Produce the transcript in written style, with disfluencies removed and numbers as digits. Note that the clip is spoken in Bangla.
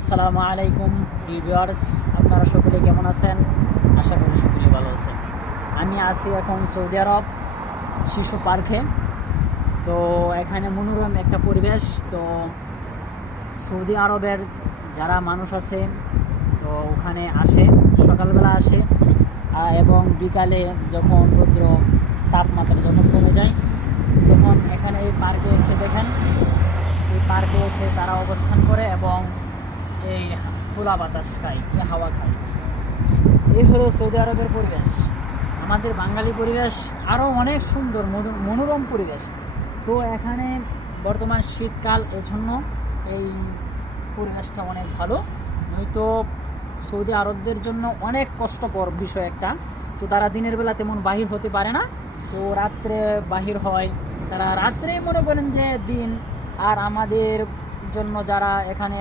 আসসালামু আলাইকুম ভিউয়ার্স, আপনারা সকলে কেমন আছেন? আশা করি সকলে ভালো আছেন। আমি আছি এখন সৌদি আরব শিশু পার্কে। তো এখানে মনোরম একটা পরিবেশ। তো সৌদি আরবের যারা মানুষ আছে তো ওখানে আসে, সকালবেলা আসে এবং বিকালে যখন রৌদ্র তাপমাত্রা যখন কমে যায় তখন এখানে এই পার্কে এসে দেখেন, এই পার্কে এসে তারা অবস্থান করে এবং এই খোলা বাতাস খায়, এই হাওয়া খায়। এই হলো সৌদি আরবের পরিবেশ। আমাদের বাঙালি পরিবেশ আরও অনেক সুন্দর মনোরম পরিবেশ। তো এখানে বর্তমান শীতকাল, এজন্য এই পরিবেশটা অনেক ভালো। নয়তো সৌদি আরবদের জন্য অনেক কষ্টকর বিষয় একটা। তো তারা দিনের বেলা তেমন বাহির হতে পারে না, তো রাত্রে বাহির হয়। তারা রাত্রেই মনে করেন যে দিন। আর আমাদের জন্য যারা এখানে